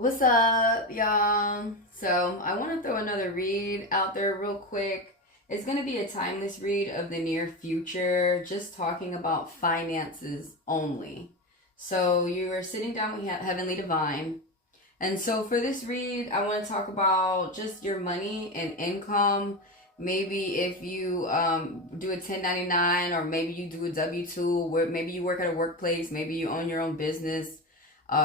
What's up, y'all? So, I want to throw another read out there real quick. It's going to be a timeless read of the near future, just talking about finances only. So, you are sitting down with Heavenly Divine. And so, for this read, I want to talk about just your money and income. Maybe if you do a 1099, or maybe you do a W-2, where maybe you work at a workplace, maybe you own your own business.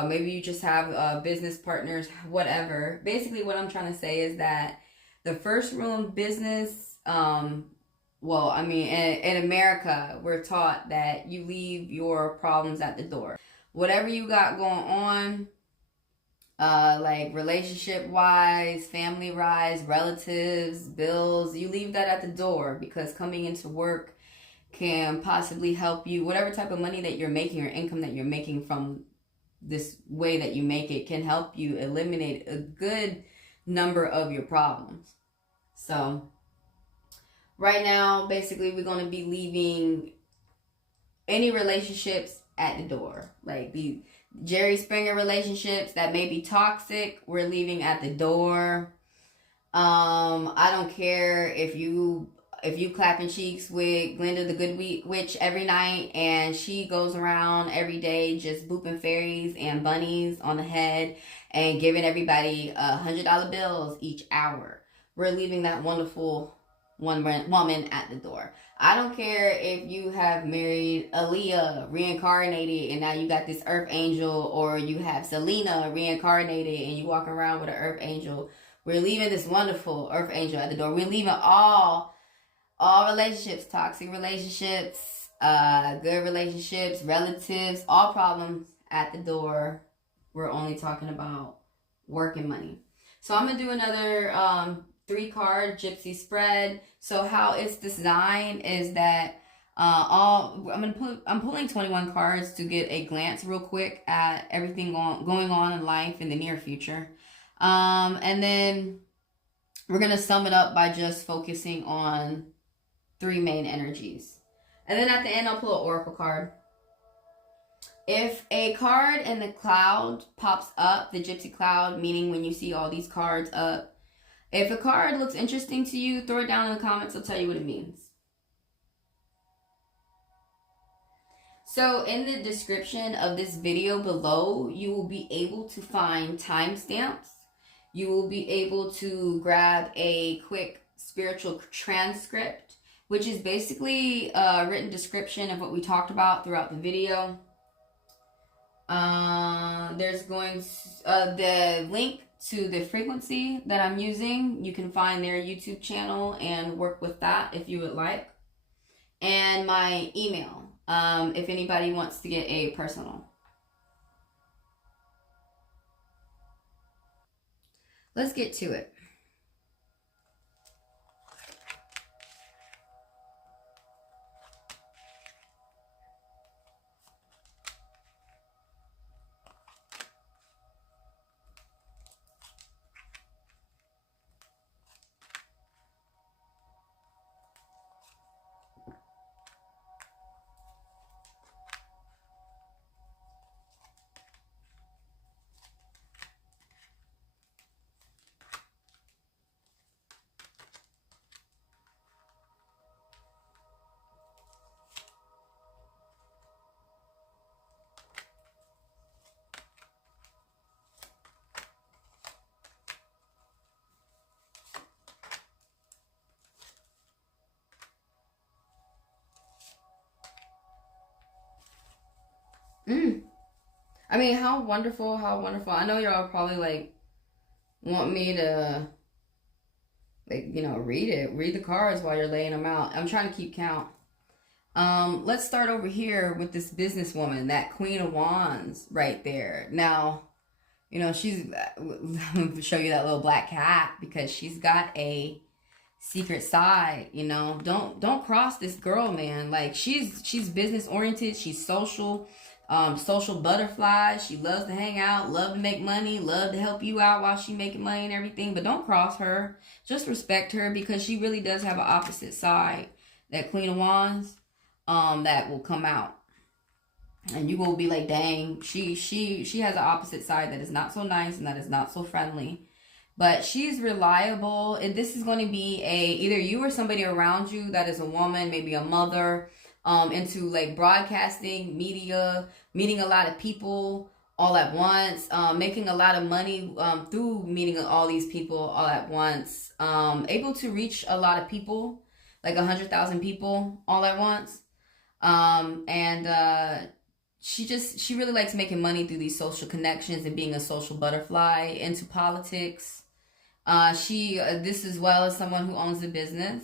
Maybe you just have business partners, whatever. Basically, what I'm trying to say is that the first rule of business, in America, we're taught that you leave your problems at the door. Whatever you got going on, like relationship wise, family wise, relatives, bills, you leave that at the door, because coming into work can possibly help you. Whatever type of money that you're making or income that you're making from this way that you make it can help you eliminate a good number of your problems. So right now, basically, we're going to be leaving any relationships at the door. Like the Jerry Springer relationships that may be toxic, we're leaving at the door. I don't care if you clapping cheeks with Glinda the Good Witch every night, and she goes around every day just booping fairies and bunnies on the head and giving everybody $100 bills each hour. We're leaving that wonderful woman at the door. I don't care if you have married Aaliyah reincarnated and now you got this earth angel, or you have Selena reincarnated and you walk around with an earth angel. We're leaving this wonderful earth angel at the door. We're leaving all relationships, toxic relationships, good relationships, relatives, all problems at the door. We're only talking about work and money. So I'm going to do another 3-card Gypsy spread. So how it's designed is that I'm pulling 21 cards to get a glance real quick at everything going on in life in the near future. And then we're going to sum it up by just focusing on 3 main energies. And then at the end, I'll pull an oracle card. If a card in the cloud pops up, the Gypsy Cloud, meaning when you see all these cards up, if a card looks interesting to you, throw it down in the comments. I'll tell you what it means. So in the description of this video below, you will be able to find timestamps. You will be able to grab a quick spiritual transcript, which is basically a written description of what we talked about throughout the video. There's going to, the link to the frequency that I'm using. You can find their YouTube channel and work with that if you would like. And my email, if anybody wants to get a personal. Let's get to it. I mean, how wonderful, how wonderful. I know y'all probably like want me to read the cards while you're laying them out. I'm trying to keep count. Let's start over here with this businesswoman, that Queen of Wands right there. Now, she's I'm gonna show you that little black cat because she's got a secret side. Don't cross this girl, man. Like she's business oriented, she's social. Social butterfly. She loves to hang out, love to make money, love to help you out while she's making money and everything. But don't cross her. Just respect her, because she really does have an opposite side. That Queen of Wands, that will come out. And you will be like, dang, she has an opposite side that is not so nice and that is not so friendly. But she's reliable. And this is going to be either you or somebody around you that is a woman, maybe a mother, into like broadcasting, media, meeting a lot of people all at once, making a lot of money through meeting all these people all at once, able to reach a lot of people, like 100,000 people all at once. She really likes making money through these social connections and being a social butterfly, into politics. This as well as someone who owns a business.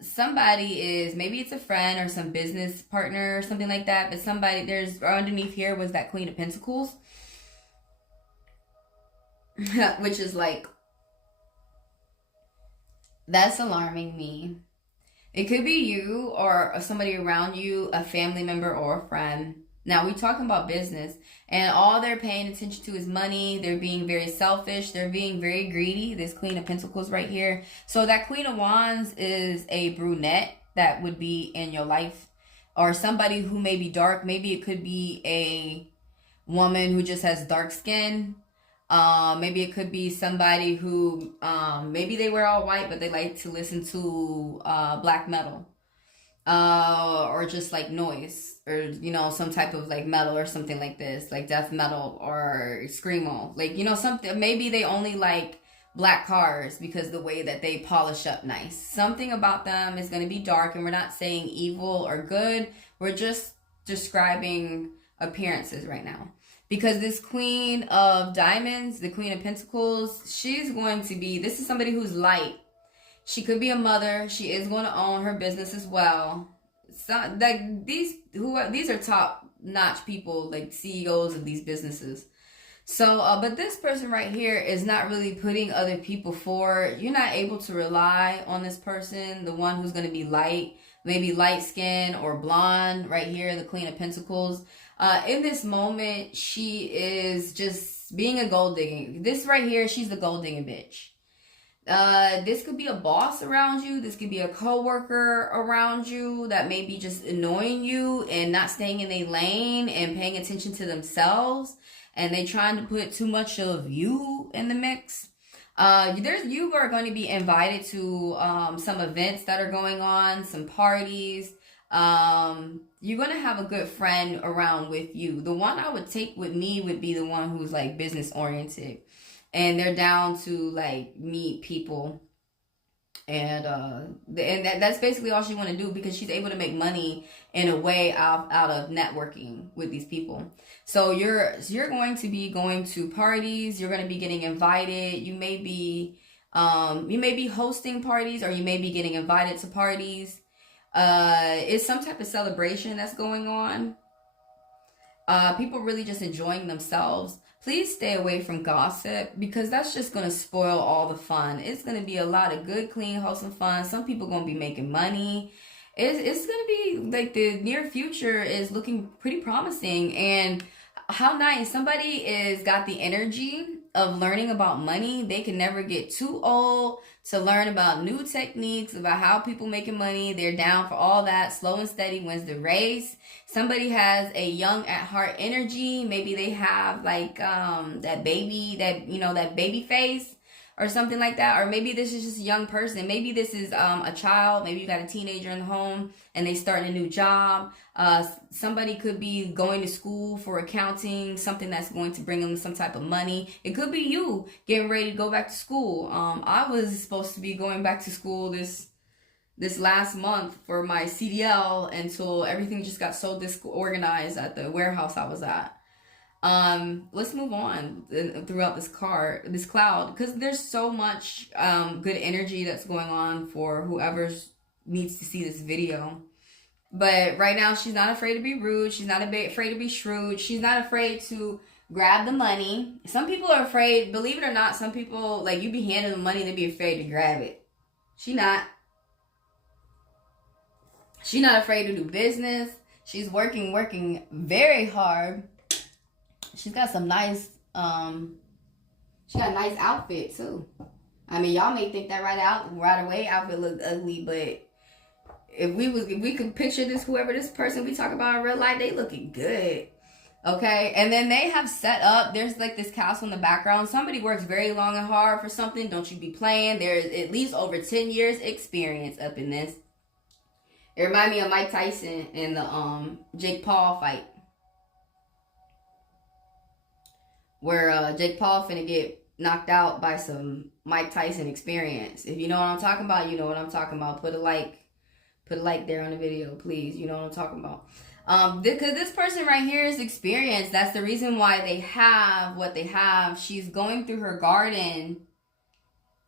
Somebody is, maybe it's a friend or some business partner or something like that, but somebody, there's underneath here was that Queen of Pentacles, which is like, that's alarming me. It could be you or somebody around you, a family member or a friend. Now, we're talking about business, and all they're paying attention to is money. They're being very selfish. They're being very greedy. This Queen of Pentacles right here. So that Queen of Wands is a brunette that would be in your life, or somebody who may be dark. Maybe it could be a woman who just has dark skin. Maybe it could be somebody who, maybe they wear all white, but they like to listen to black metal, or just like noise, or, you know, some type of like metal or something like this, like death metal or screamo, like, you know, something. Maybe they only like black cars because the way that they polish up nice. Something about them is going to be dark, and we're not saying evil or good. We're just describing appearances right now. Because this Queen of Diamonds, the Queen of Pentacles, she's going to be, this is somebody who's light. She could be a mother. She is going to own her business as well. So, like, these are top-notch people, like CEOs of these businesses. So, but this person right here is not really putting other people forward. You're not able to rely on this person, the one who's going to be light, maybe light skin or blonde right here, the Queen of Pentacles. In this moment, she is just being a gold digging. This right here, she's the gold digging bitch. This could be a boss around you. This could be a co-worker around you that may be just annoying you and not staying in a lane and paying attention to themselves. And they trying to put too much of you in the mix. You are going to be invited to some events that are going on, some parties. You're going to have a good friend around with you. The one I would take with me would be the one who's like business oriented, and they're down to like meet people. And that's basically all she want to do, because she's able to make money in a way out of networking with these people. So you're going to be going to parties. You're going to be getting invited. You may be hosting parties, or you may be getting invited to parties. It's some type of celebration that's going on. People really just enjoying themselves. Please stay away from gossip, because that's just going to spoil all the fun. It's going to be a lot of good, clean, wholesome fun. Some people going to be making money. It's going to be like the near future is looking pretty promising. And how nice. Somebody is got the energy of learning about money. They can never get too old to learn about new techniques, about how people making money. They're down for all that. Slow and steady wins the race. Somebody has a young at heart energy. Maybe they have like that baby face or something like that. Or maybe this is just a young person. Maybe this is a child. Maybe you got a teenager in the home and they starting a new job. Somebody could be going to school for accounting, something that's going to bring them some type of money. It could be you getting ready to go back to school. I was supposed to be going back to school this last month for my CDL until everything just got so disorganized at the warehouse I was at. Let's move on throughout this cloud, because there's so much good energy that's going on for whoever needs to see this video. But right now, she's not afraid to be rude. She's not afraid to be shrewd. She's not afraid to grab the money. Some people are afraid, believe it or not, some people, like, you be handing them money, they be afraid to grab it. She not. She's not afraid to do business. She's working very hard. She's got some nice, she got a nice outfit too. I mean, y'all may think that right away outfit look ugly, but if we could picture this, whoever this person we talk about in real life, they looking good. Okay, and then they have set up, there's like this castle in the background. Somebody works very long and hard for something. Don't you be playing. There's at least over 10 years experience up in this. It reminds me of Mike Tyson in the Jake Paul fight, where Jake Paul finna get knocked out by some Mike Tyson experience. If you know what I'm talking about, you know what I'm talking about. Put a like there on the video, please. You know what I'm talking about. Because this person right here is experienced. That's the reason why they have what they have. She's going through her garden,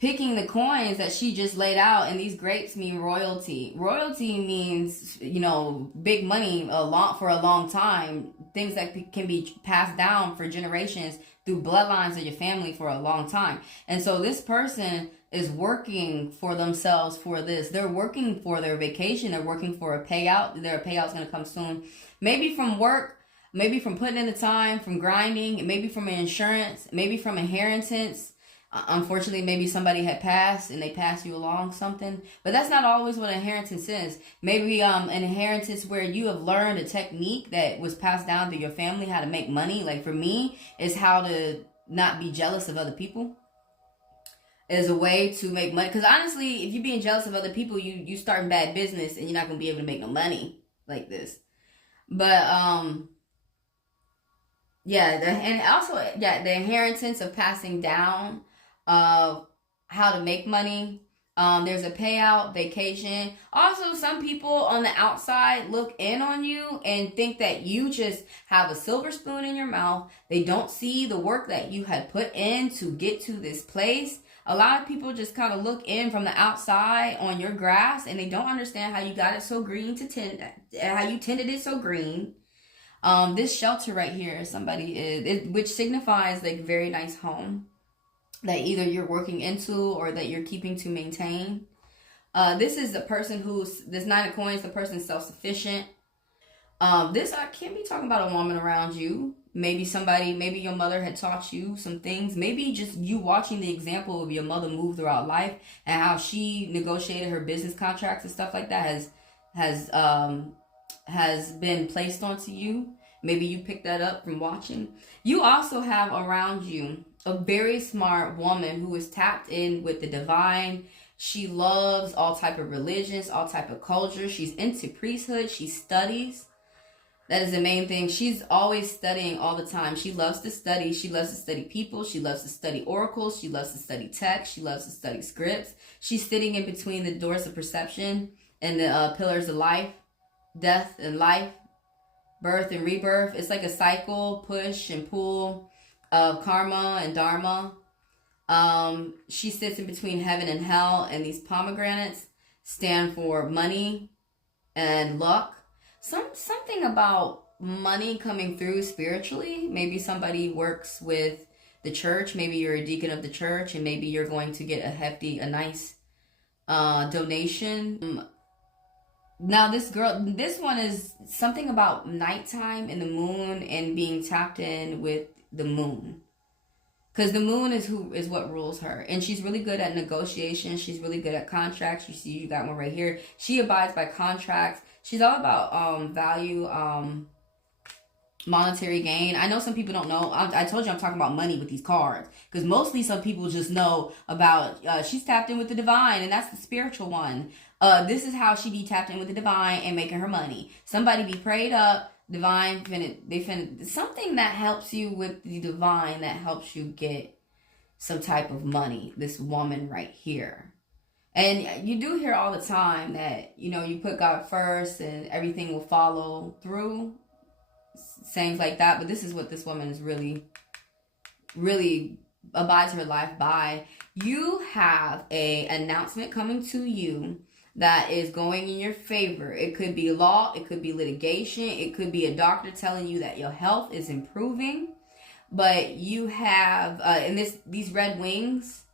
picking the coins that she just laid out, and these grapes mean royalty. Royalty means, you know, big money for a long time. Things that can be passed down for generations through bloodlines of your family for a long time. And so this person is working for themselves for this. They're working for their vacation. They're working for a payout. Their payout's going to come soon. Maybe from work, maybe from putting in the time, from grinding, maybe from insurance, maybe from inheritance. Unfortunately, maybe somebody had passed and they passed you along something. But that's not always what inheritance is. Maybe an inheritance where you have learned a technique that was passed down to your family, how to make money. Like for me, is how to not be jealous of other people. As a way to make money. Because honestly, if you're being jealous of other people, you starting bad business and you're not going to be able to make no money like this. But, the inheritance of passing down of how to make money. There's a payout, vacation. Also, some people on the outside look in on you and think that you just have a silver spoon in your mouth. They don't see the work that you had put in to get to this place. A lot of people just kind of look in from the outside on your grass and they don't understand how you got it so green how you tended it so green. This shelter right here, which signifies like very nice home that either you're working into or that you're keeping to maintain. This is a person this Nine of Coins, the person's self-sufficient. This I can't be talking about a woman around you. Maybe your mother had taught you some things. Maybe just you watching the example of your mother move throughout life and how she negotiated her business contracts and stuff like that has been placed onto you. Maybe you picked that up from watching. You also have around you a very smart woman who is tapped in with the divine. She loves all type of religions, all type of culture. She's into priesthood. She studies. That is the main thing. She's always studying all the time. She loves to study. She loves to study people. She loves to study oracles. She loves to study text. She loves to study scripts. She's sitting in between the doors of perception and the pillars of life, death and life, birth and rebirth. It's like a cycle, push and pull of karma and dharma. She sits in between heaven and hell, and these pomegranates stand for money and luck. Something about money coming through spiritually. Maybe somebody works with the church. Maybe you're a deacon of the church, and maybe you're going to get a nice donation. Now this one is something about nighttime and the moon and being tapped in with the moon. Because the moon is what rules her. And she's really good at negotiation. She's really good at contracts. You see, you got one right here. She abides by contracts. She's all about value, monetary gain. I know some people don't know. I told you I'm talking about money with these cards. Because mostly some people just know about, she's tapped in with the divine. And that's the spiritual one. This is how she be tapped in with the divine and making her money. Somebody be prayed up. Divine, something that helps you with the divine, that helps you get some type of money. This woman right here. And you do hear all the time that, you put God first and everything will follow through. Sayings like that. But this is what this woman is really, really abides her life by. You have a announcement coming to you that is going in your favor. It could be law, it could be litigation, it could be a doctor telling you that your health is improving. But you have, and these red wings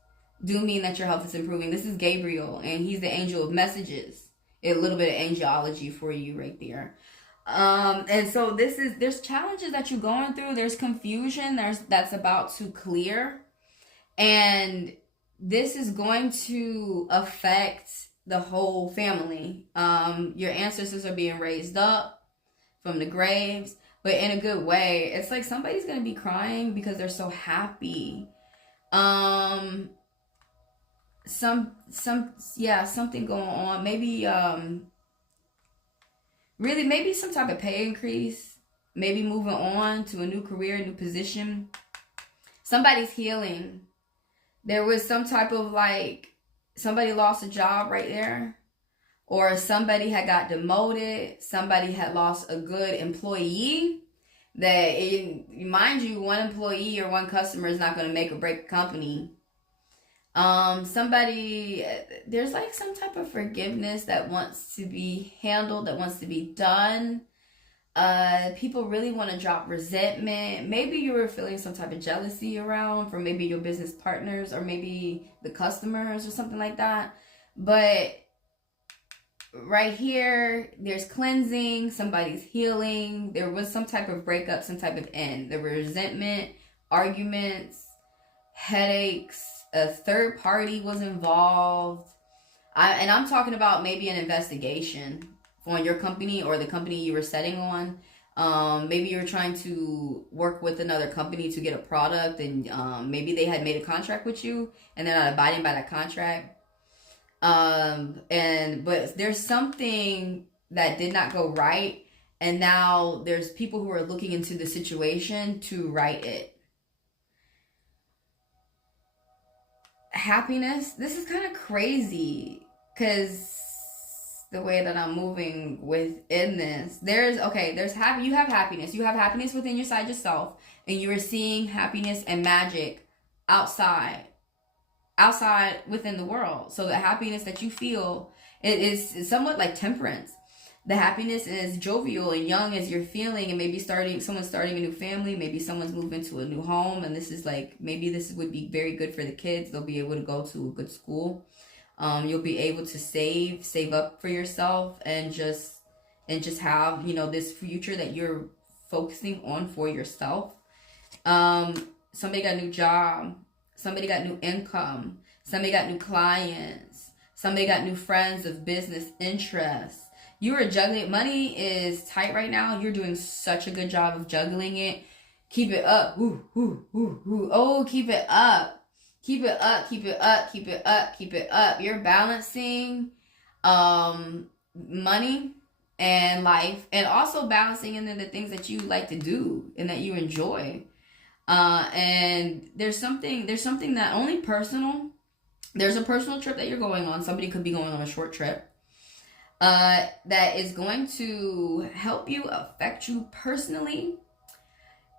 do mean that your health is improving. This is Gabriel, and he's the angel of messages. A little bit of angelology for you right there. And so there's challenges that you're going through. There's confusion that's about to clear. And this is going to affect the whole family. Your ancestors are being raised up from the graves, but in a good way. It's like somebody's gonna be crying because they're so happy. Something going on. Maybe really maybe some type of pay increase. Maybe moving on to a new career, new position. Somebody's healing. There was some type of like somebody lost a job right there, or somebody had got demoted. Somebody had lost a good employee. Mind you, one employee or one customer is not going to make or break a company. There's like some type of forgiveness that wants to be handled, that wants to be done. People really want to drop resentment. Maybe you were feeling some type of jealousy around from maybe your business partners or maybe the customers or something like that. But right here, there's cleansing, somebody's healing. There was some type of breakup, some type of end. There were resentment, arguments, headaches. A third party was involved. I'm talking about maybe an investigation on your company or the company you were setting on. Maybe you were trying to work with another company to get a product, and maybe they had made a contract with you and they're not abiding by that contract. But there's something that did not go right, and now there's people who are looking into the situation to right it. Happiness. This is kind of crazy because the way that I'm moving within this, you have happiness. You have happiness within yourself, and you are seeing happiness and magic outside within the world. So the happiness that you feel, it is somewhat like temperance. The happiness is jovial and young as you're feeling, and maybe someone's starting a new family, maybe someone's moving to a new home, and this is like, maybe this would be very good for the kids. They'll be able to go to a good school. You'll be able to save up for yourself and just have, this future that you're focusing on for yourself. Somebody got a new job. Somebody got new income. Somebody got new clients. Somebody got new friends of business interests. You are juggling. Money is tight right now. You're doing such a good job of juggling it. Keep it up. Ooh, ooh, ooh, ooh. Oh, keep it up. Keep it up. Keep it up. Keep it up. Keep it up. You're balancing money and life, and also balancing in the things that you like to do and that you enjoy. And there's something that only personal. There's a personal trip that you're going on. Somebody could be going on a short trip. That is going to help you, affect you personally.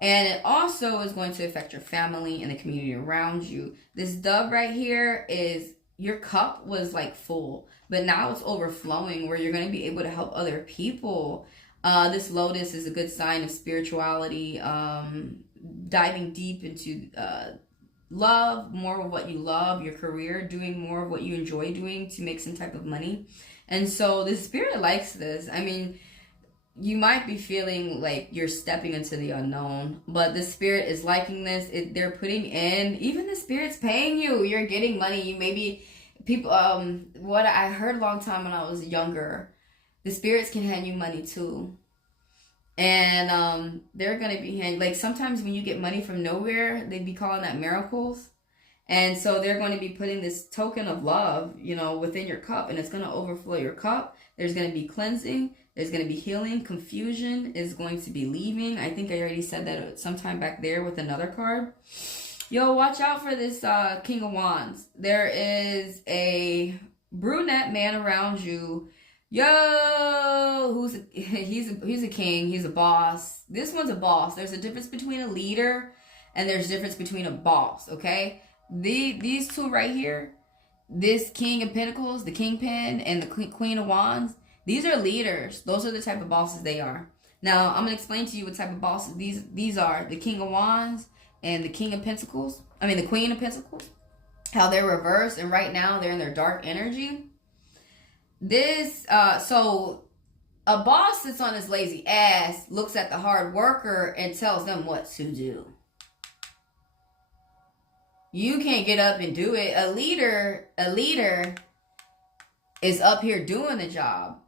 And it also is going to affect your family and the community around you. This dove right here is, your cup was like full, but now it's overflowing where you're going to be able to help other people. This lotus is a good sign of spirituality, diving deep into love, more of what you love, your career, doing more of what you enjoy doing to make some type of money. And so the spirit likes this. I mean, you might be feeling like you're stepping into the unknown, but the spirit is liking this. They're putting in, even the spirit's paying you. You're getting money. You maybe people, what I heard a long time when I was younger, the spirits can hand you money too. And they're going to be like, sometimes when you get money from nowhere, they be calling that miracles. And so they're going to be putting this token of love, within your cup, and it's going to overflow your cup. There's going to be cleansing. There's going to be healing. Confusion is going to be leaving. I think I already said that sometime back there with another card. Yo, watch out for this King of Wands. There is a brunette man around you. Yo, he's a king. He's a boss. This one's a boss. There's a difference between a leader and there's a difference between a boss, okay? These two right here, this King of Pentacles, the Kingpin, and the Queen of Wands, these are leaders. Those are the type of bosses they are. Now, I'm going to explain to you what type of bosses these are. The King of Wands and the King of Pentacles. I mean, the Queen of Pentacles. How they're reversed, and right now they're in their dark energy. So a boss sits on his lazy ass, looks at the hard worker, and tells them what to do. You can't get up and do it. A leader is up here doing the job,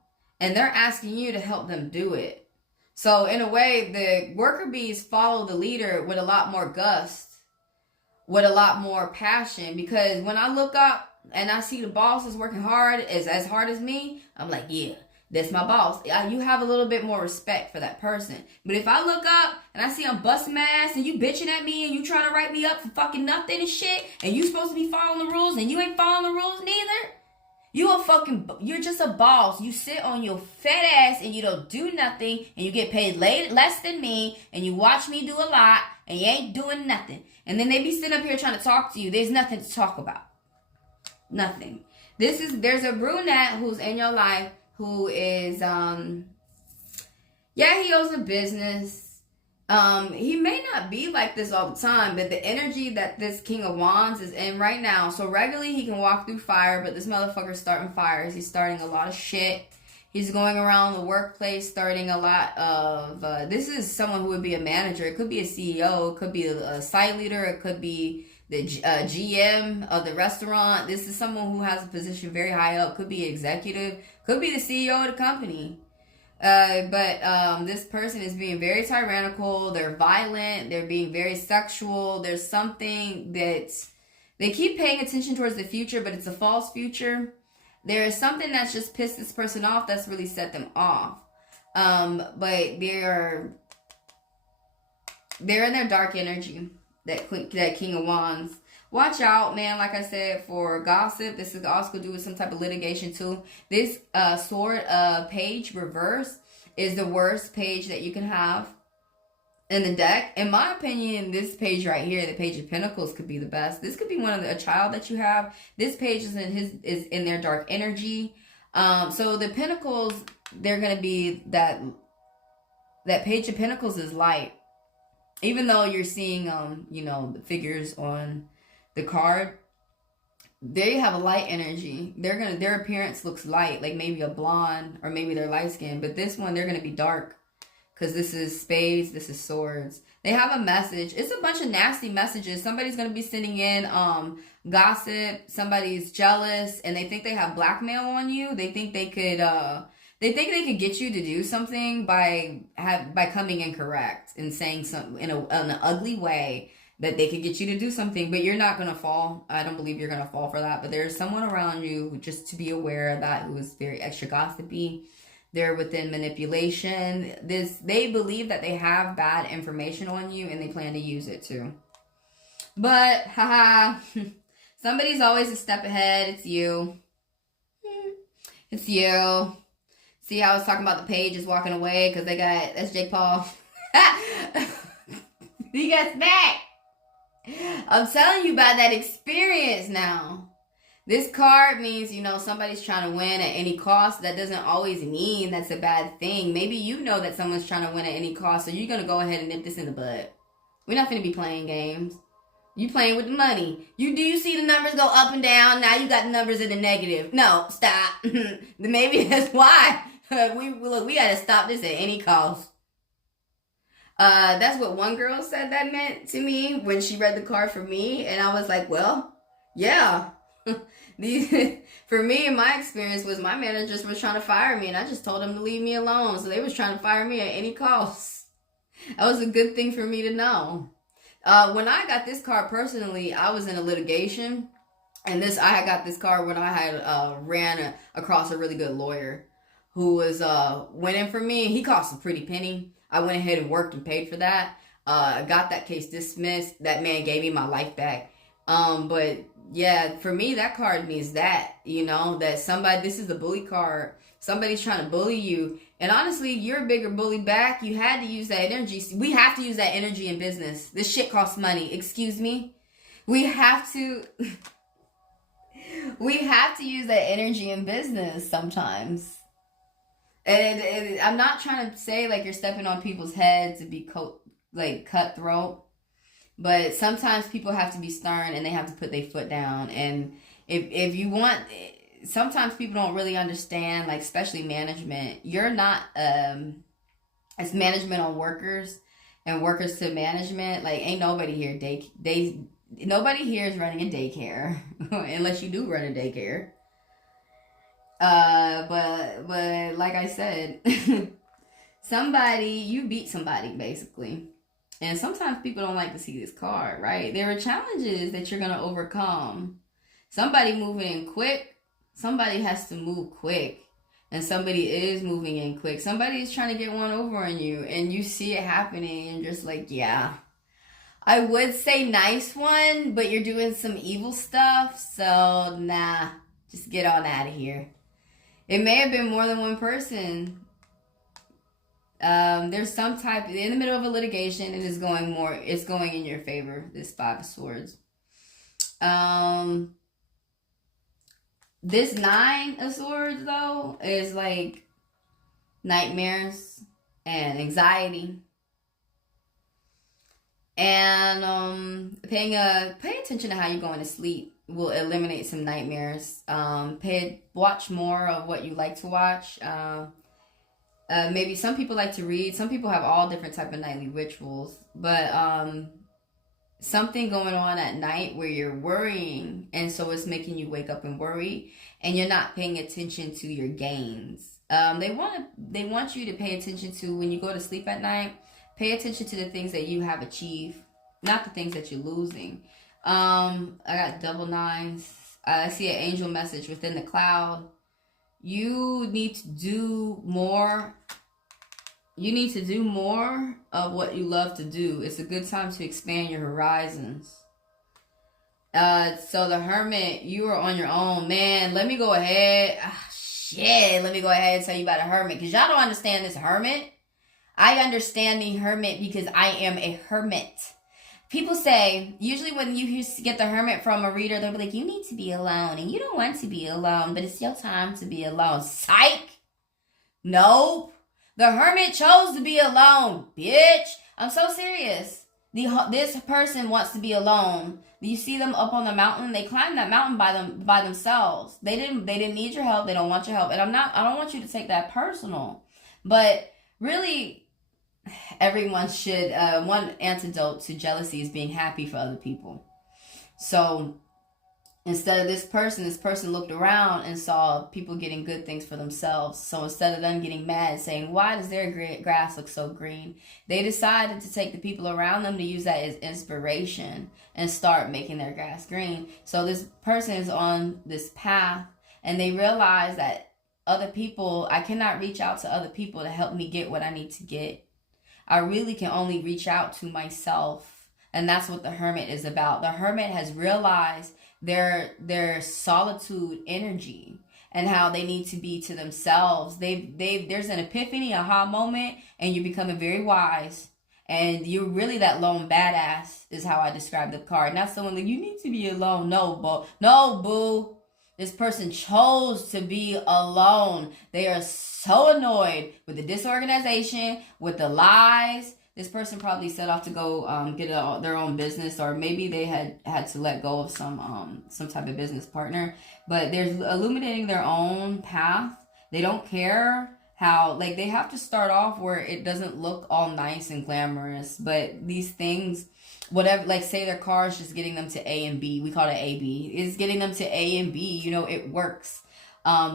and they're asking you to help them do it. So in a way, the worker bees follow the leader with a lot more gust, with a lot more passion, because when I look up and I see the boss is working hard, as hard as me, I'm like, yeah, that's my boss. You have a little bit more respect for that person. But if I look up and I see I'm busting my ass and you bitching at me and you trying to write me up for fucking nothing and shit, and you supposed to be following the rules and you ain't following the rules neither, you're just a boss. You sit on your fat ass and you don't do nothing, and you get paid less than me, and you watch me do a lot and you ain't doing nothing. And then they be sitting up here trying to talk to you. There's nothing to talk about. Nothing. There's a brunette who's in your life who is, he owns a business. He may not be like this all the time, but the energy that this King of Wands is in right now. So regularly he can walk through fire, but this motherfucker's starting fires. He's starting a lot of shit. He's going around the workplace starting a lot of, this is someone who would be a manager. It could be a CEO. It could be a site leader. It could be the GM of the restaurant. This is someone who has a position very high up. Could be executive. Could be the CEO of the company. But this person is being very tyrannical. They're violent. They're being very sexual. There's something that they keep paying attention towards the future, but it's a false future. There is something that's just pissed this person off that's really set them off. But they're in their dark energy, that King of Wands. Watch out, man, like I said, for gossip. This is also could do with some type of litigation, too. This sword page reverse is the worst page that you can have in the deck. In my opinion, this page right here, the Page of Pentacles, could be the best. This could be a child that you have. This page is in their dark energy. So the Pentacles, they're going to be that Page of Pentacles is light. Even though you're seeing, the figures on the card, they have a light energy. Their appearance looks light, like maybe a blonde or maybe they're light skinned. But this one, they're going to be dark because this is spades, this is swords. They have a message. It's a bunch of nasty messages. Somebody's going to be sending in gossip. Somebody's jealous and they think they have blackmail on you. They think they could get you to do something by coming incorrect and saying something in an ugly way, that they could get you to do something, but you're not going to fall. I don't believe you're going to fall for that, but there's someone around you, just to be aware of that, who is very extra gossipy. They're within manipulation. They believe that they have bad information on you and they plan to use it too. But, haha, somebody's always a step ahead. It's you. It's you. See how I was talking about the page is walking away because that's Jake Paul. He got back. I'm telling you about that experience now. This card means, somebody's trying to win at any cost. That doesn't always mean that's a bad thing. Maybe you know that someone's trying to win at any cost, so you're going to go ahead and nip this in the bud. We're not going to be playing games. You playing with the money. Do you see the numbers go up and down? Now you got the numbers in the negative. No, stop. Maybe that's why. We got to stop this at any cost. That's what one girl said that meant to me when she read the card for me. And I was like, well, yeah. For me, my experience was my managers was trying to fire me. And I just told them to leave me alone. So they was trying to fire me at any cost. That was a good thing for me to know. When I got this card personally, I was in a litigation. And I got this card when I had ran across a really good lawyer who was winning for me. He cost a pretty penny. I went ahead and worked and paid for that. I got that case dismissed. That man gave me my life back. But yeah, for me, that card means that, that this is the bully card. Somebody's trying to bully you. And honestly, you're a bigger bully back. You had to use that energy. We have to use that energy in business. This shit costs money. Excuse me. We have to use that energy in business sometimes. And I'm not trying to say like you're stepping on people's heads to be cutthroat, but sometimes people have to be stern and they have to put their foot down. And if you want, sometimes people don't really understand, like especially management. You're not it's management on workers and workers to management. Like ain't nobody here nobody here is running a daycare unless you do run a daycare. But like I said, you beat somebody basically. And sometimes people don't like to see this card, right? There are challenges that you're going to overcome. Somebody moving in quick. Somebody has to move quick. And somebody is moving in quick. Somebody is trying to get one over on you. And you see it happening. And you're just like, yeah. I would say nice one, but you're doing some evil stuff. So, nah. Just get on out of here. It may have been more than one person. There's some type in the middle of a litigation, and it's going in your favor. This 5 of Swords. This 9 of Swords though is like nightmares and anxiety, and pay attention to how you're going to sleep will eliminate some nightmares. Watch more of what you like to watch. Maybe some people like to read. Some people have all different type of nightly rituals. But something going on at night where you're worrying, and so it's making you wake up and worry, and you're not paying attention to your gains. They want you to pay attention to, when you go to sleep at night, pay attention to the things that you have achieved, not the things that you're losing. I got double 9s. I see an angel message within the cloud. You need to do more. You need to do more of what you love to do. It's a good time to expand your horizons. So the Hermit, you are on your own. Man, let me go ahead. Let me go ahead and tell you about a Hermit, because y'all don't understand this Hermit. I understand the Hermit because I am a hermit. People say, usually when you get the Hermit from a reader, they'll be like, you need to be alone, and you don't want to be alone, but it's your time to be alone. Psych! Nope. The Hermit chose to be alone, bitch. I'm so serious. This person wants to be alone. You see them up on the mountain. They climbed that mountain by themselves. They didn't need your help. They don't want your help. And I don't want you to take that personal. But really, everyone should, one antidote to jealousy is being happy for other people. So instead of this person looked around and saw people getting good things for themselves. So instead of them getting mad saying, why does their grass look so green? They decided to take the people around them to use that as inspiration and start making their grass green. So this person is on this path, and they realize that other people, I cannot reach out to other people to help me get what I need to get. I really can only reach out to myself. And that's what the Hermit is about. The Hermit has realized their solitude energy and how they need to be to themselves. There's an epiphany, aha moment, and you're becoming very wise. And you're really that lone badass is how I describe the card. Not someone like, you need to be alone. No, boo. This person chose to be alone. They are so annoyed with the disorganization, with the lies. This person probably set off to go get their own business, or maybe they had to let go of some type of business partner. But they're illuminating their own path. They don't care how, like, they have to start off where it doesn't look all nice and glamorous. But these things, whatever, like say their car is just getting them to A and B. We call it AB. It's getting them to A and B. You know, it works.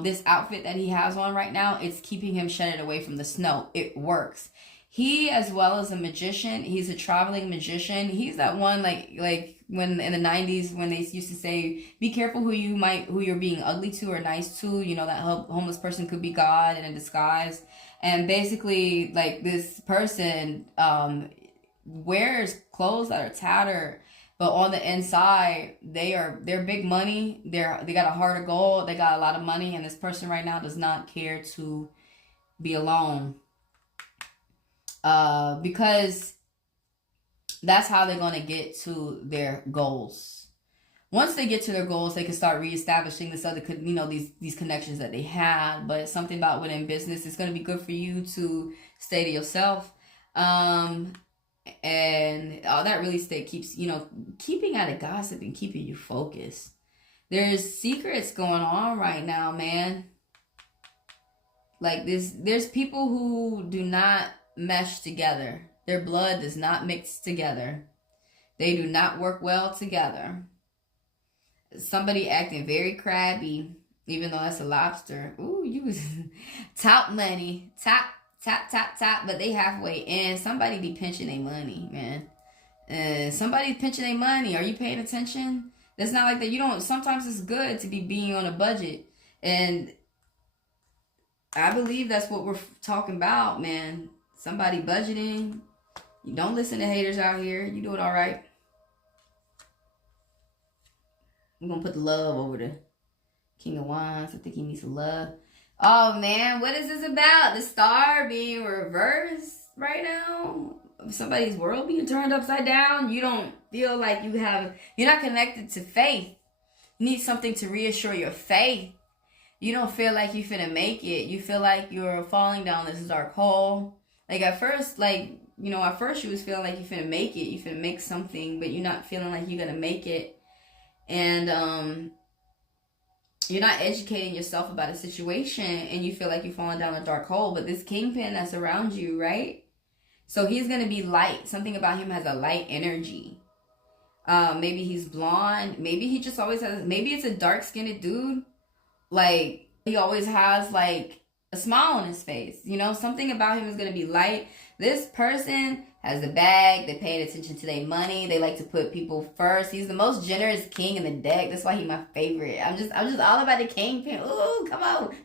This outfit that he has on right now, it's keeping him shaded away from the snow. It works. He, as well as a magician, he's a traveling magician. He's that one, like when in the 90s, when they used to say, be careful who you're being ugly to or nice to. You know, that homeless person could be God in a disguise. And basically, like, this person wears clothes that are tattered, but on the inside, they're big money. They got a heart of gold. They got a lot of money. And this person right now does not care to be alone. Because that's how they're going to get to their goals. Once they get to their goals, they can start reestablishing this other, these connections that they had. But something about within business, it's going to be good for you to stay to yourself. And all that real estate keeps, keeping out of gossip and keeping you focused. There's secrets going on right now, man. Like there's people who do not mesh together. Their blood does not mix together. They do not work well together. Somebody acting very crabby Even though that's a lobster. Ooh, you was top money. Top. But they halfway in. Somebody be pinching their money, man. Somebody's pinching their money. Are you paying attention? It's not like that. You don't. Sometimes it's good to be being on a budget. And I believe that's what we're talking about, man. Somebody budgeting. You don't listen to haters out here. You do it all right. We're going to put the love over the King of Wands. I think he needs some love. Oh, man. What is this about? The star being reversed right now? Somebody's world being turned upside down? You don't feel like you're not connected to faith. You need something to reassure your faith. You don't feel like you're finna make it. You feel like you're falling down this dark hole. Like at first, you was feeling like you're finna make it. You finna make something, but you're not feeling like you're gonna make it. And you're not educating yourself about a situation, and you feel like you're falling down a dark hole. But this kingpin that's around you, right? So he's gonna be light. Something about him has a light energy. Maybe he's blonde. Maybe he just always has. Maybe it's a dark-skinned dude. Like he always has like a smile on his face. You know, something about him is gonna be light. This person has the bag. They're paying attention to their money. They like to put people first. He's the most generous king in the deck. That's why he's my favorite. I'm just all about the kingpin. Ooh, come on.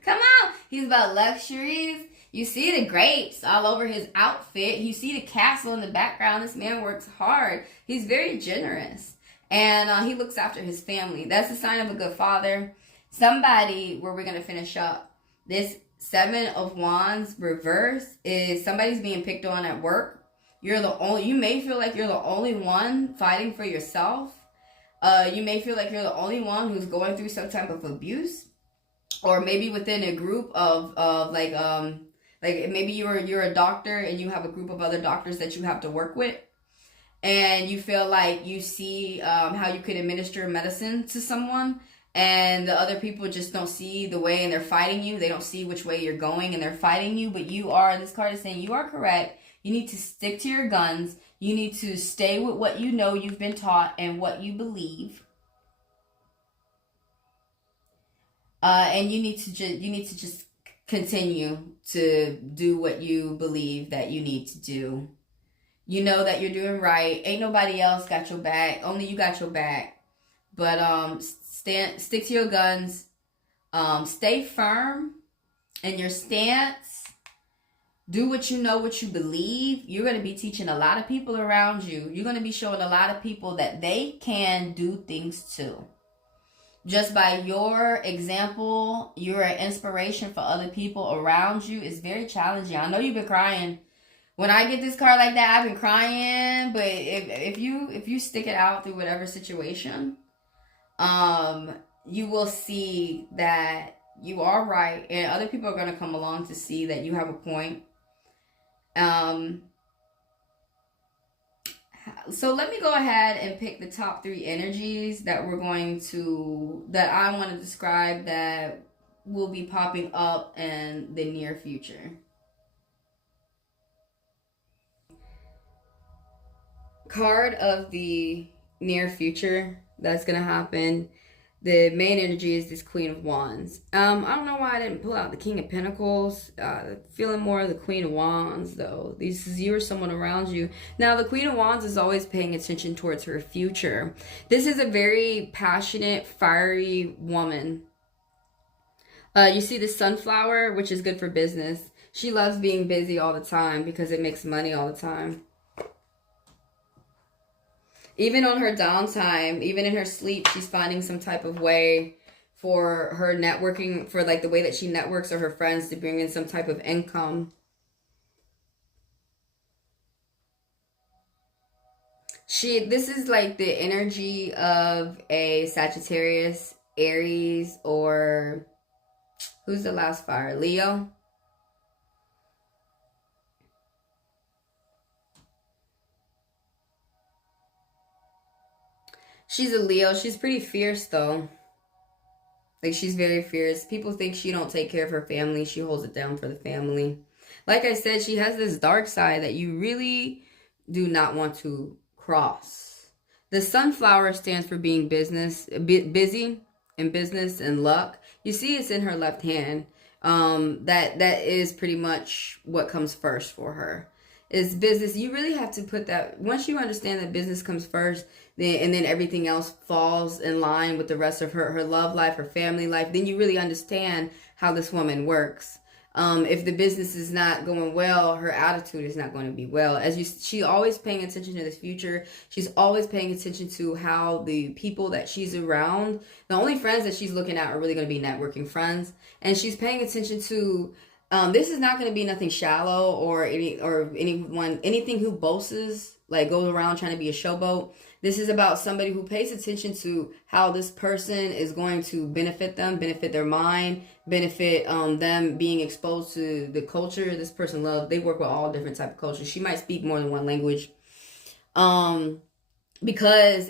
He's about luxuries. You see the grapes all over his outfit. You see the castle in the background. This man works hard. He's very generous. And he looks after his family. That's a sign of a good father. Somebody, where we're going to finish up, this 7 of Wands reverse is somebody's being picked on at work. You may feel like you're the only one fighting for yourself. You may feel like you're the only one who's going through some type of abuse. Or maybe within a group of maybe you're a doctor and you have a group of other doctors that you have to work with. And you feel like you see how you could administer medicine to someone. And the other people just don't see the way, and they're fighting you. They don't see which way you're going, and they're fighting you. But this card is saying you are correct. You need to stick to your guns. You need to stay with what you know you've been taught and what you believe. And you need to just continue to do what you believe that you need to do. You know that you're doing right. Ain't nobody else got your back. Only you got your back. But stick to your guns. Stay firm in your stance. Do what you know, what you believe. You're going to be teaching a lot of people around you. You're going to be showing a lot of people that they can do things too. Just by your example, you're an inspiration for other people around you. It's very challenging. I know you've been crying. When I get this card like that, I've been crying. But if you stick it out through whatever situation, you will see that you are right, and other people are going to come along to see that you have a point. So let me go ahead and pick the top 3 energies that I want to describe that will be popping up in the near future. Card of the near future that's going to happen. The main energy is this Queen of Wands. I don't know why I didn't pull out the King of Pentacles. Feeling more of the Queen of Wands, though. This is you or someone around you. Now, the Queen of Wands is always paying attention towards her future. This is a very passionate, fiery woman. You see the sunflower, which is good for business. She loves being busy all the time because it makes money all the time. Even on her downtime, even in her sleep, she's finding some type of way for her networking, for like the way that she networks or her friends to bring in some type of income. This is like the energy of a Sagittarius, Aries, or who's the last fire? Leo. She's a Leo. She's pretty fierce, though. Like, she's very fierce. People think she don't take care of her family. She holds it down for the family. Like I said, she has this dark side that you really do not want to cross. The sunflower stands for being busy in business and luck. You see it's in her left hand. That is pretty much what comes first for her. Is business. You really have to put that, once you understand that business comes first, then everything else falls in line with the rest of her love life, her family life, then you really understand how this woman works. If the business is not going well, her attitude is not going to be well. She always paying attention to the future. She's always paying attention to how the people that she's around, the only friends that she's looking at are really going to be networking friends. And she's paying attention to, this is not going to be nothing shallow or anything who boasts, like goes around trying to be a showboat. This is about somebody who pays attention to how this person is going to benefit them, benefit their mind, benefit them being exposed to the culture this person loves. They work with all different type of cultures. She might speak more than one language. Because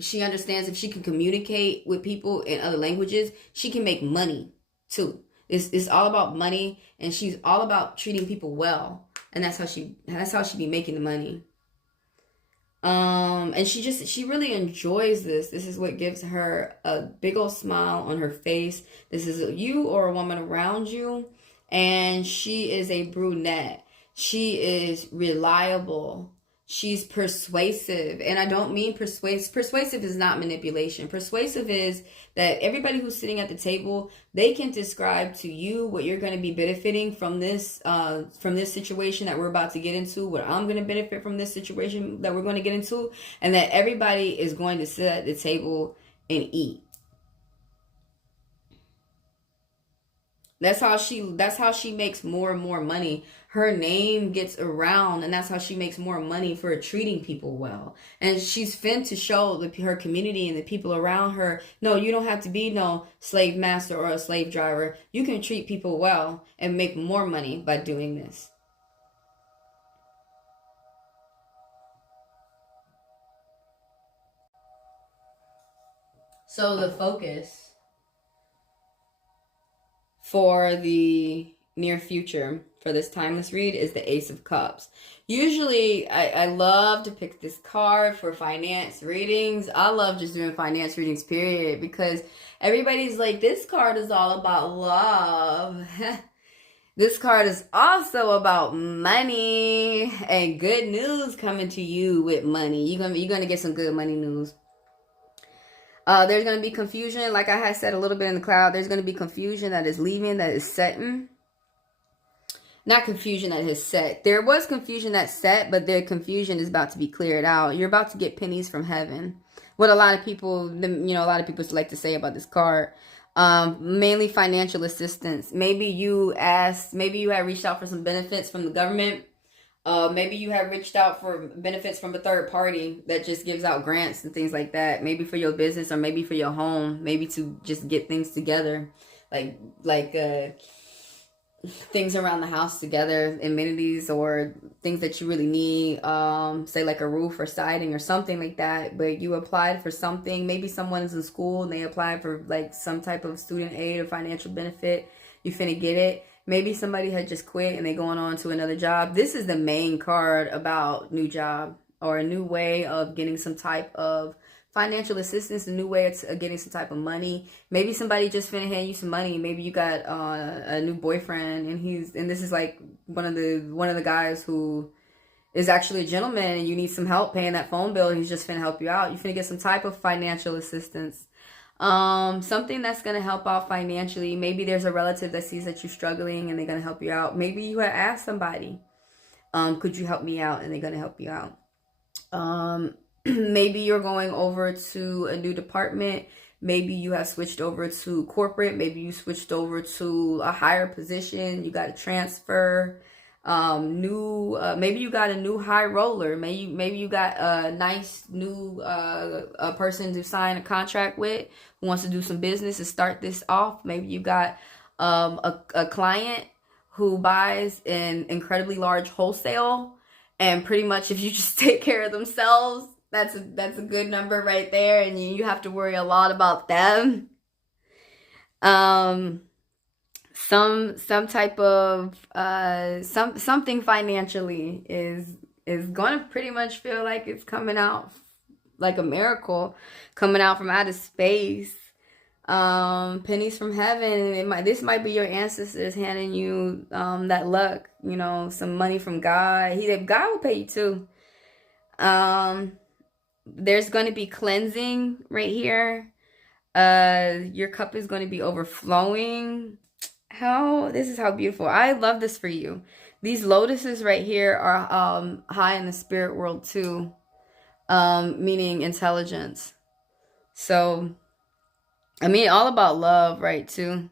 she understands if she can communicate with people in other languages, she can make money too. It's all about money, and she's all about treating people well, and that's how she be making the money. And she really enjoys this. This is what gives her a big old smile on her face. This is you or a woman around you, and she is a brunette. She is reliable. She's persuasive, and I don't mean persuasive. Persuasive is not manipulation. Persuasive is that everybody who's sitting at the table, they can describe to you what you're going to be benefiting from this situation that we're about to get into, what I'm going to benefit from this situation that we're going to get into, and that everybody is going to sit at the table and eat. That's how she makes more and more money. Her name gets around, and that's how she makes more money for treating people well. And she's fin to show her community and the people around her, no, you don't have to be no slave master or a slave driver. You can treat people well and make more money by doing this. So the focus for the near future for this timeless read is the Ace of Cups. Usually I love to pick this card for finance readings. I love just doing finance readings, period, because everybody's like, this card is all about love. This card is also about money and good news coming to you with money. You're gonna get some good money news. There's going to be confusion. Like I had said a little bit in the cloud, there's going to be confusion that is leaving, that is setting. Not confusion that has set. There was confusion that set, but the confusion is about to be cleared out. You're about to get pennies from heaven. What a lot of people, a lot of people like to say about this card. Mainly financial assistance. Maybe you had reached out for some benefits from the government. Maybe you have reached out for benefits from a third party that just gives out grants and things like that. Maybe for your business or maybe for your home. Maybe to just get things together. Like things around the house together, amenities or things that you really need. Say like a roof or siding or something like that. But you applied for something. Maybe someone is in school and they applied for like some type of student aid or financial benefit. You finna get it. Maybe somebody had just quit and they going on to another job. This is the main card about new job or a new way of getting some type of financial assistance, a new way of getting some type of money. Maybe somebody just finna hand you some money. Maybe you got a new boyfriend and this is like one of the guys who is actually a gentleman and you need some help paying that phone bill. He's just finna help you out. You finna get some type of financial assistance. Something that's going to help out financially. Maybe there's a relative that sees that you're struggling and they're going to help you out. Maybe you had asked somebody, could you help me out? And they're going to help you out. Maybe you're going over to a new department. Maybe you have switched over to corporate. Maybe you switched over to a higher position. You got a transfer. Maybe you got a new high roller. Maybe you got a nice new a person to sign a contract with who wants to do some business and start this off. Maybe you got a client who buys in incredibly large wholesale, and pretty much if you just take care of themselves, that's a good number right there, and you have to worry a lot about them. Some type of something financially is going to pretty much feel like it's coming out like a miracle, coming out from outer space. Pennies from heaven. This might be your ancestors handing you that luck, you know, some money from God. God will pay you too. There's going to be cleansing right here. Your cup is going to be overflowing. This is how beautiful. I love this for you. These lotuses right here are high in the spirit world too, meaning intelligence. So, I mean, all about love, right, too.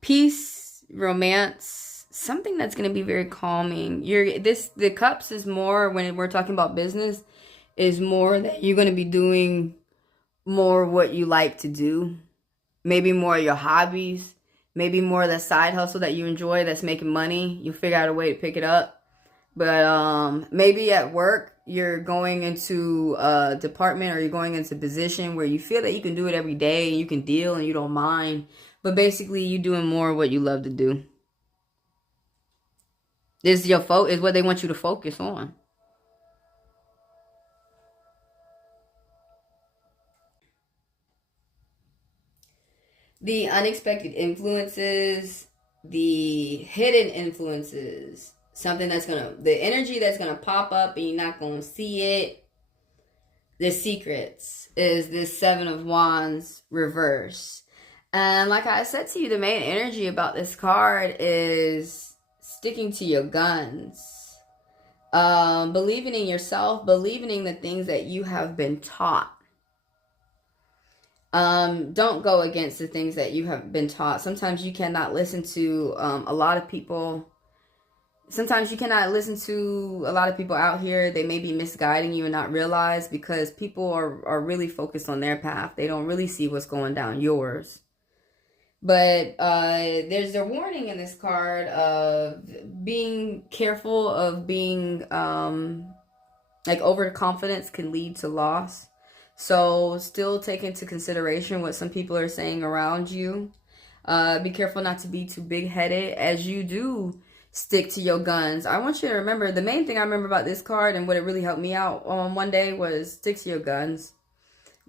Peace, romance, something that's going to be very calming. The cups is more, when we're talking about business, is more that you're going to be doing more what you like to do. Maybe more of your hobbies. Maybe more of the side hustle that you enjoy that's making money. You figure out a way to pick it up. But maybe at work, you're going into a department or you're going into a position where you feel that you can do it every day and you can deal and you don't mind. But basically, you're doing more of what you love to do. Is what they want you to focus on. The unexpected influences, the hidden influences, the energy that's gonna pop up and you're not gonna see it. The secrets is this 7 of Wands reverse. And like I said to you, the main energy about this card is sticking to your guns. Believing in yourself, believing in the things that you have been taught. Don't go against the things that you have been taught. Sometimes you cannot listen to a lot of people. Sometimes you cannot listen to a lot of people out here. They may be misguiding you and not realize, because people are really focused on their path. They don't really see what's going down yours. But there's a warning in this card of being careful of being like overconfidence can lead to loss. So still take into consideration what some people are saying around you. Be careful not to be too big-headed as you do stick to your guns. I want you to remember, the main thing I remember about this card and what it really helped me out on one day was stick to your guns.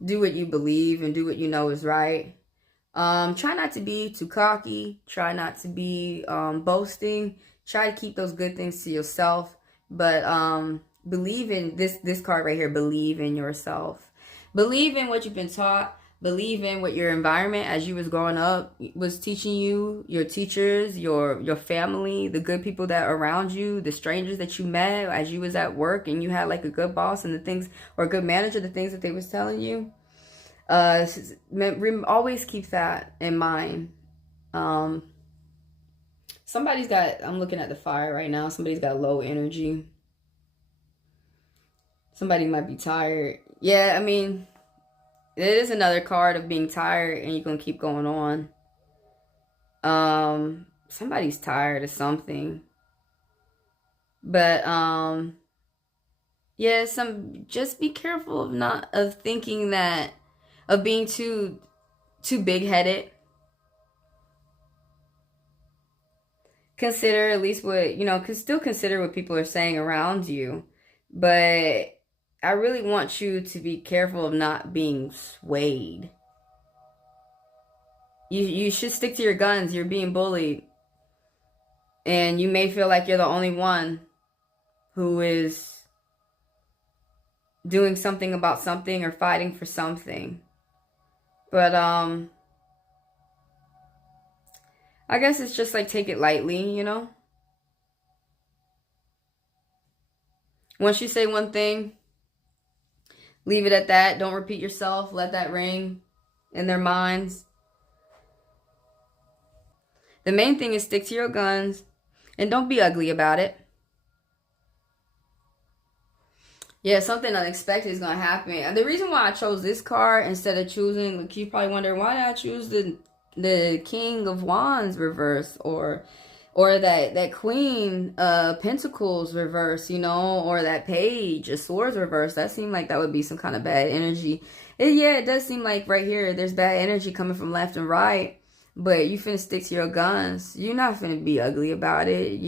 Do what you believe and do what you know is right. Try not to be too cocky. Try not to be boasting. Try to keep those good things to yourself. But believe in this card right here. Believe in yourself. Believe in what you've been taught. Believe in what your environment as you was growing up was teaching you, your teachers, your family, the good people that are around you, the strangers that you met as you was at work and you had like a good boss and the things, or a good manager, the things that they was telling you. Always keep that in mind. Somebody's got, I'm looking at the fire right now, somebody's got low energy. Somebody might be tired. Yeah, I mean, it is another card of being tired and you're going to keep going on. Somebody's tired of something. But, yeah, just be careful of thinking that, of being too big-headed. Consider at least what, still consider what people are saying around you. But I really want you to be careful of not being swayed. You should stick to your guns. You're being bullied. And you may feel like you're the only one who is doing something about something or fighting for something. But, I guess it's just like take it lightly, Once you say one thing, leave it at that. Don't repeat yourself. Let that ring in their minds. The main thing is stick to your guns and don't be ugly about it. Yeah, something unexpected is going to happen. And the reason why I chose this card instead of choosing, like, you probably wonder, why did I choose the King of Wands reverse or that Queen of Pentacles reverse, or that Page of Swords reverse? That seemed like that would be some kind of bad energy. It does seem like right here there's bad energy coming from left and right, but you finna stick to your guns. You're not finna be ugly about it.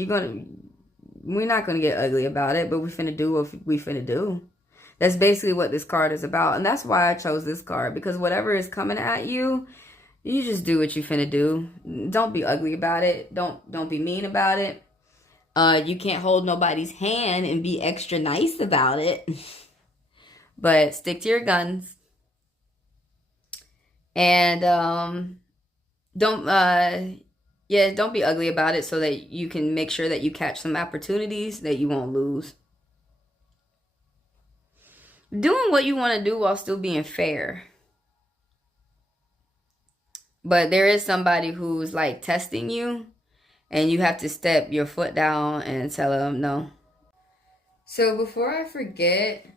We're not gonna get ugly about it, but we finna do what we finna do. That's basically what this card is about. And that's why I chose this card. Because whatever is coming at you, you just do what you finna do. Don't be ugly about it. Don't be mean about it. You can't hold nobody's hand and be extra nice about it. But stick to your guns. And don't be ugly about it so that you can make sure that you catch some opportunities that you won't lose. Doing what you want to do while still being fair. But there is somebody who's like testing you, and you have to step your foot down and tell them no. So before I forget,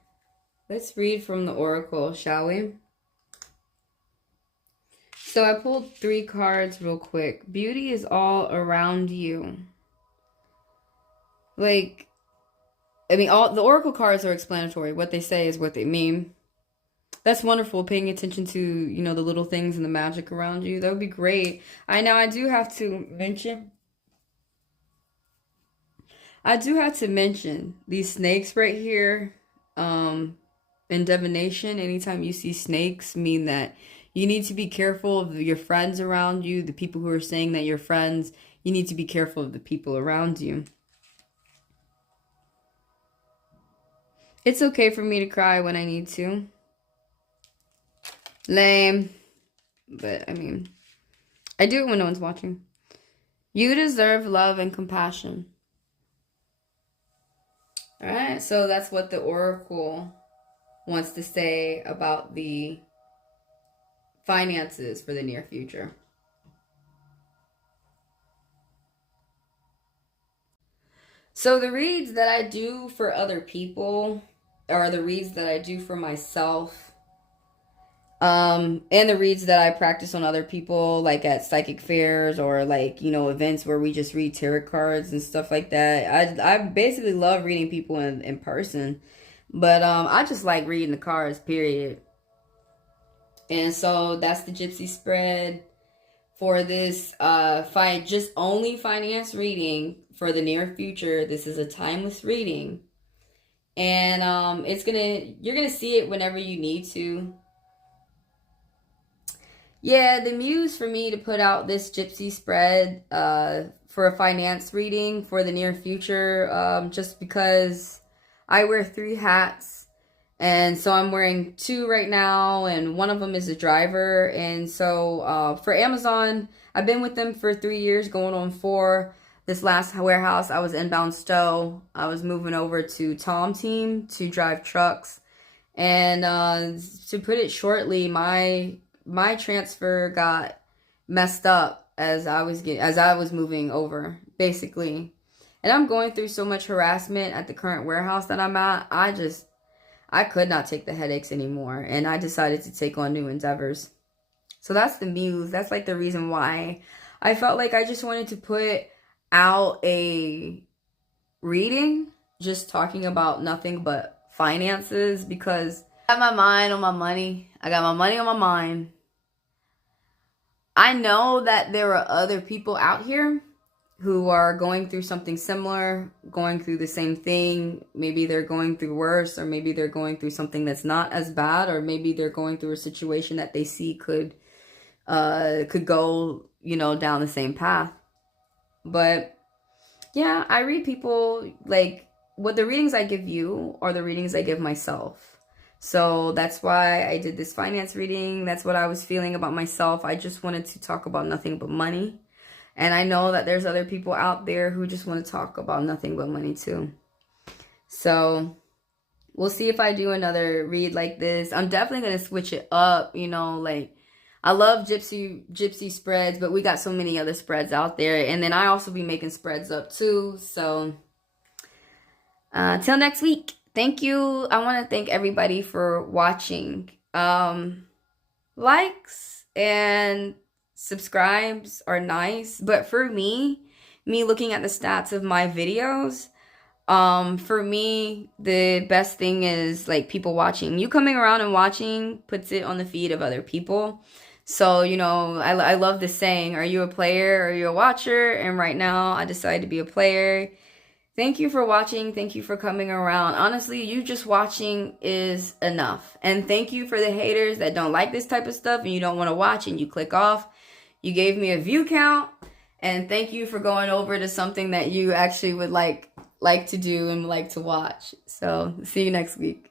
let's read from the Oracle, shall we? So I pulled 3 cards real quick. Beauty is all around you. Like, I mean, all the Oracle cards are explanatory. What they say is what they mean. That's wonderful, paying attention to, you know, the little things and the magic around you. That would be great. I do have to mention these snakes right here. In divination, anytime you see snakes, mean that you need to be careful of your friends around you, the people who are saying that you're friends. You need to be careful of the people around you. It's okay for me to cry when I need to. Lame. But, I mean, I do it when no one's watching. You deserve love and compassion. Alright, so that's what the Oracle wants to say about the finances for the near future. So the reads that I do for other people are the reads that I do for myself. And the reads that I practice on other people, like at psychic fairs or like, you know, events where we just read tarot cards and stuff like that. I basically love reading people in person. But I just like reading the cards, period. And so that's the Gypsy spread for this just only finance reading for the near future. This is a timeless reading. And you're gonna see it whenever you need to. Yeah, the Muse for me to put out this Gypsy spread for a finance reading for the near future, just because I wear 3 hats. And so I'm wearing 2 right now, and one of them is a driver. And so for Amazon, I've been with them for 3 years, going on 4. This last warehouse, I was inbound stow. I was moving over to Tom Team to drive trucks. And to put it shortly, my transfer got messed up as I was moving over, basically. And I'm going through so much harassment at the current warehouse that I'm at. I could not take the headaches anymore, and I decided to take on new endeavors. So that's the Muse. That's like the reason why I felt like I just wanted to put out a reading just talking about nothing but finances, because I got my mind on my money. I got my money on my mind. I know that there are other people out here who are going through something similar, going through the same thing. Maybe they're going through worse, or maybe they're going through something that's not as bad, or maybe they're going through a situation that they see could go, you know, down the same path. But yeah, I read people, like, what the readings I give you are the readings I give myself. So that's why I did this finance reading. That's what I was feeling about myself. I just wanted to talk about nothing but money. And I know that there's other people out there who just want to talk about nothing but money too. So we'll see if I do another read like this. I'm definitely going to switch it up, you know, like, I love gypsy spreads, but we got so many other spreads out there. And then I also be making spreads up too. So till next week. Thank you. I want to thank everybody for watching. Likes and subscribes are nice, but for me looking at the stats of my videos, for me, the best thing is like people watching. You coming around and watching puts it on the feed of other people. So, you know, I love this saying, are you a player or are you a watcher? And right now I decided to be a player. Thank you for watching. Thank you for coming around. Honestly, you just watching is enough. And thank you for the haters that don't like this type of stuff and you don't want to watch and you click off. You gave me a view count. And thank you for going over to something that you actually would like to do and like to watch. So see you next week.